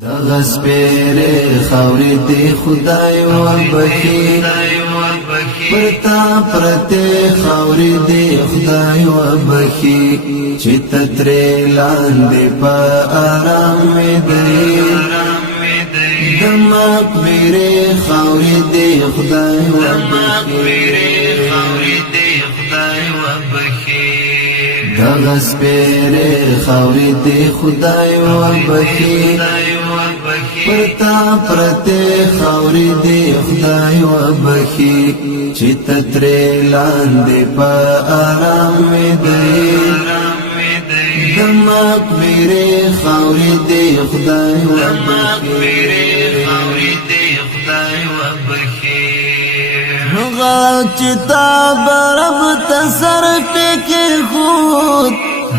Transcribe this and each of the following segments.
دغه سپېرې خاورې دې خدای وبخي پرتا پرته خاورې دې خدای وبخي چې تترې لاندې په آرام مې دی د مقبرې خاورې دې خدای وبخي دغه سپېرې خاورې دې خدای وبخي پرتا پرته خاورې دې خدای وبخي چې تترې لاندې په آرام مې دی د مقبرې خاورې دې خدای وبخي هغه چې تا برب تصر پکې خود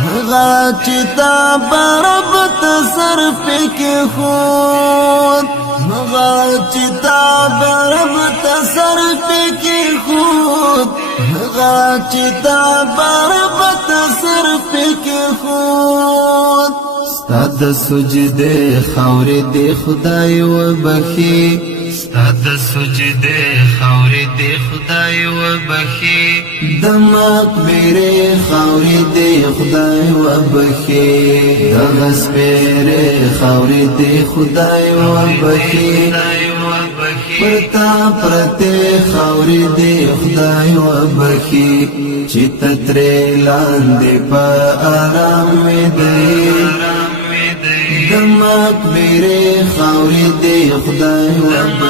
هغه چې تا برب تصر پکې خود هغه چې تا برب تصر پکې خود هغه چې تا برب تصر پکې خود ستاد سجده خاورې دې خدای وبخي ستاد سجده خاورې دې خدای وبخي د مقبرې خاورې دې خدای وبخي دغه سپېرې خاورې دې خدای وبخي پرتا پرته خاورې دې خدای وبخي چې تترې لاندې په آرام مې دی د مقبرې خاورې دې خدای وبخي